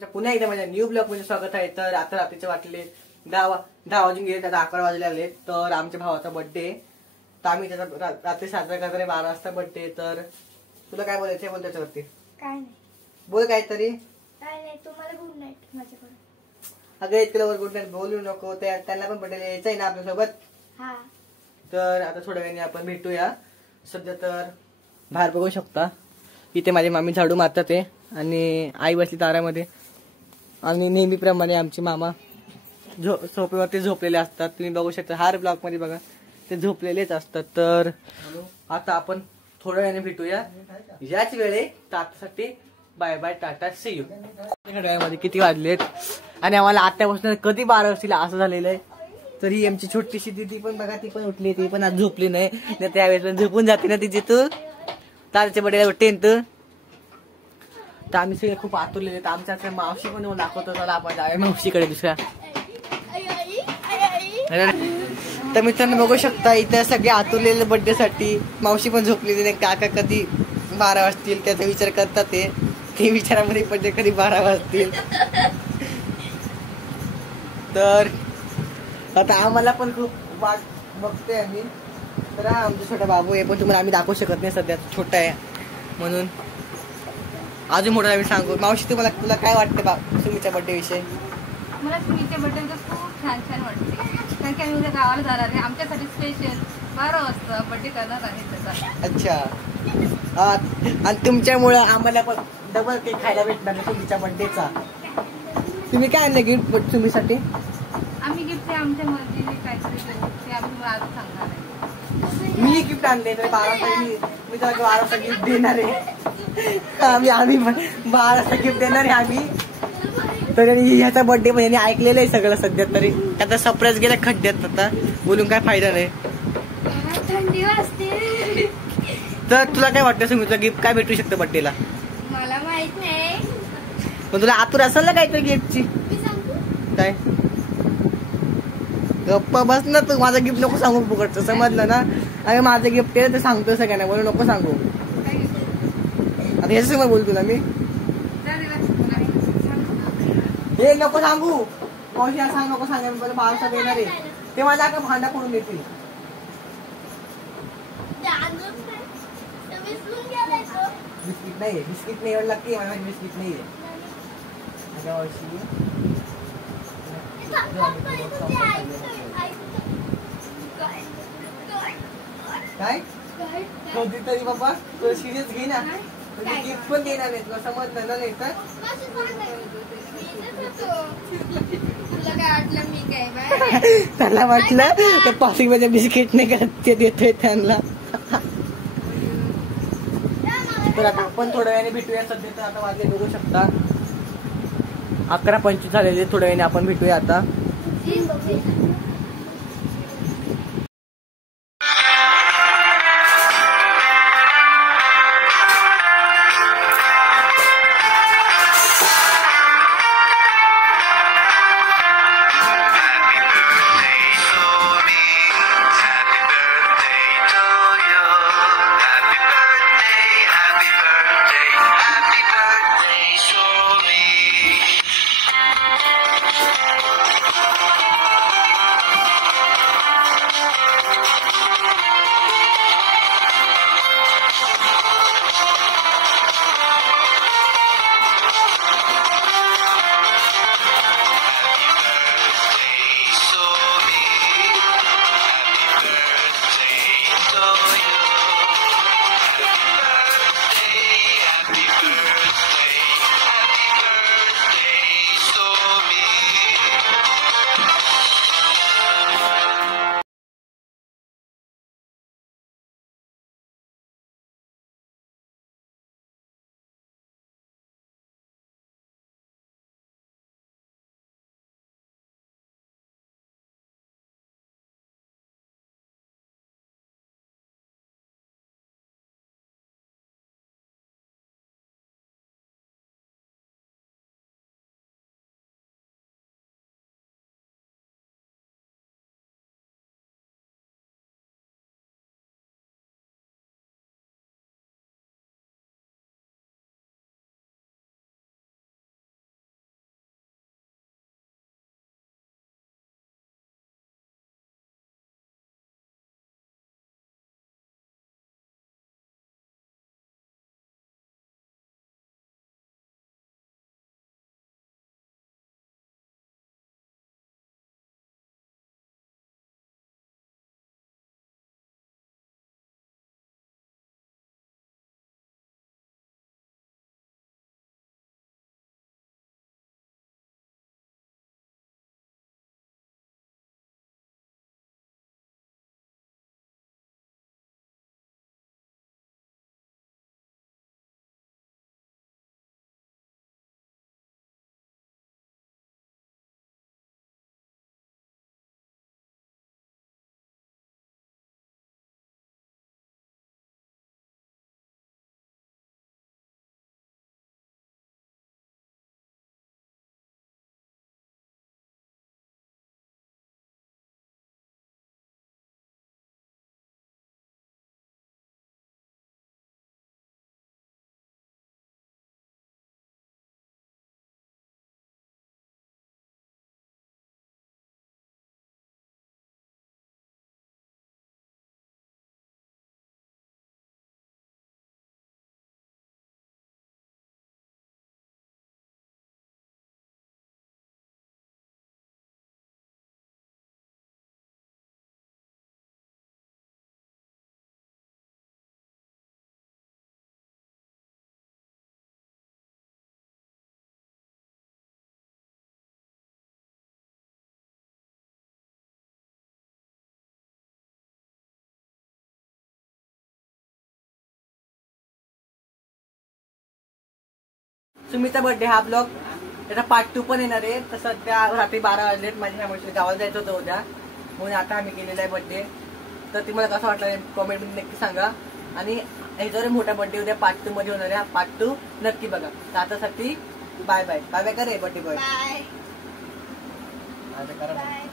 पुन्हा एकदा माझ्या न्यू ब्लॉग मध्ये स्वागत आहे। तर आता रात्रीचे वाटले 10 वाजून गेले, आता 11 वाजले लागले। तर आमच्या भावाचा बर्थडे, तर आम्ही त्याचा रात्री साजरा करणार आहे 12 वाजता बर्थडे। तर तुला काय बोलायचं बोल त्याच्यावरती? काय नाही, बोल काहीतरी। काय नाही, तुम्हाला गुड नाईट माझ्याकडे। अगं इतकं गुड नाईट बोलू नको, त्यांना पण बर्थडे यायचं आहे ना आपल्यासोबत। हा, तर आता थोड्या वेळाने आपण भेटूया। सध्या तर बाहेर बघू शकता, इथे माझी मामी झाडू मारतात आहे आणि आई बसली तारामध्ये, आणि नेहमीप्रमाणे आमचे मामा सोफेवरती झोपलेले असतात। तुम्ही बघू शकता हर ब्लॉग मध्ये बघा ते झोपलेलेच असतात। तर आता आपण थोड्या वेळाने भेटूया याच वेळे। तात्यासाठी bye bye, tata, see you. मध्ये किती वाजलेत आणि आम्हाला आत्यापासून कधी 12 वाजतील असं झालेलं आहे। तर ही आमची छोटीशी दिदी पण बघा, ती पण उठली, ती पण आज झोपली नाही, त्यावेळेस पण झोपून जाते ना तिची। तू तात्याच्या बड्डेला 10th, तर आम्ही सगळे खूप आतुरलेले। तर आमच्या मावशी पण दाखवतो, चला आपण जाऊया मावशीकडे दुसऱ्या। तर मित्रांनो बघू शकता इथे सगळे आतुरलेले बर्थडे साठी। मावशी पण झोपलेली नाही, काका कधी 12 वाजतील त्याचा विचार करतात ते विचारामध्ये पडले कधी 12 वाजतील। तर आता आम्हाला पण खूप वाट बघतोय आम्ही। तर हा आमचा छोटा बाबू आहे, पण तुम्हाला आम्ही दाखवू शकत नाही सध्या, छोटा आहे म्हणून। अजून मोठा आम्ही सांगू। मावशी तुला काय वाटतं सुमीच्या बर्थडे विषयी? मला सुमीच्या बर्थडे खूप छान वाटते, कारण की आम्ही उद्या गावाला जाणार आहे, आमच्यासाठी स्पेशल 12 वाजता बर्थडे करणार आहे त्याचा। अच्छा, आणि तुमच्यामुळं आम्हाला पण डबल केक खायला भेटणार आहे सुमीच्या बर्थडेचा। तुम्ही काय आणलं गिफ्ट सुमीसाठी? आम्ही गिफ्ट आमच्या मर्जीने काहीतरी ते आम्ही आज सांगणार आहे। मी गिफ्ट आणले तर 12 वाजता मी त्याला 12 वाजता गिफ्ट देणार आहे। आम्ही 12 वाजता गिफ्ट देणार आहे आम्ही। तर ह्याचा बर्थडे पण यांनी ऐकलेलं आहे सगळं सध्या तरी। आता सरप्राईज गेला खड्ड्यात, आता बोलून काय फायदा नाही। थंडी वाजते। तर तुला काय वाटतं सुमी, तुला गिफ्ट काय भेटू शकतं बर्थडेला? मला माहित नाही, पण तुला आतुर असेल ना काहीतरी गिफ्टची? मी सांगू काय? गप्पा बस ना तू, माझं गिफ्ट नको सांगू फुकटचं, समजलं ना? अरे माझं गिफ्ट आहे ते सांगतो सगळ्यांना, बोलू नको सांगू। आता ह्याच्यासमोर बोल तुला मी, हे नको सांगू। मावशी सांग नको सांगा, मी 12 वाजता देणार आहे, ते माझ्या का भांडा पडून देतील। बिस्किट नाही, बिस्किट नाही एवढं लागते मला, बिस्किट नाही आहे। काय कधीतरी बाबा तुला सिरियस घे ना, गिफ्ट पण देणार नाही तुला, समजलं ना? नाही तर तुला काय वाटलं मी काय त्याला वाटलं तर पॉसिंग मध्ये बिस्किट नाही का ते देतोय त्यांना। तर आता आपण थोड्या वेळाने भेटूया। सध्या तर आता वाजले बघू शकता 11:25 झालेले, थोड्या वेळाने आपण भेटूया आता। सुमीचा बर्थडे हा ब्लॉग त्याचा पार्ट 2 पण येणार आहे. तर सध्या रात्री 12 वाजलेत, माझ्या फॅमिली गावाला जायचं होतं उद्या, म्हणून आता आम्ही केलेला आहे बर्थडे. तर तुम्हाला कसं वाटलं कॉमेंट मध्ये नक्की सांगा. आणि ह्याच्यावर मोठा बर्थडे उद्या पार्ट 2 मध्ये होणार आहे. पार्ट 2 नक्की बघा. तर आतासाठी बाय बाय. बाय बाय करे बर्थडे बॉय. बाय करा. बाय.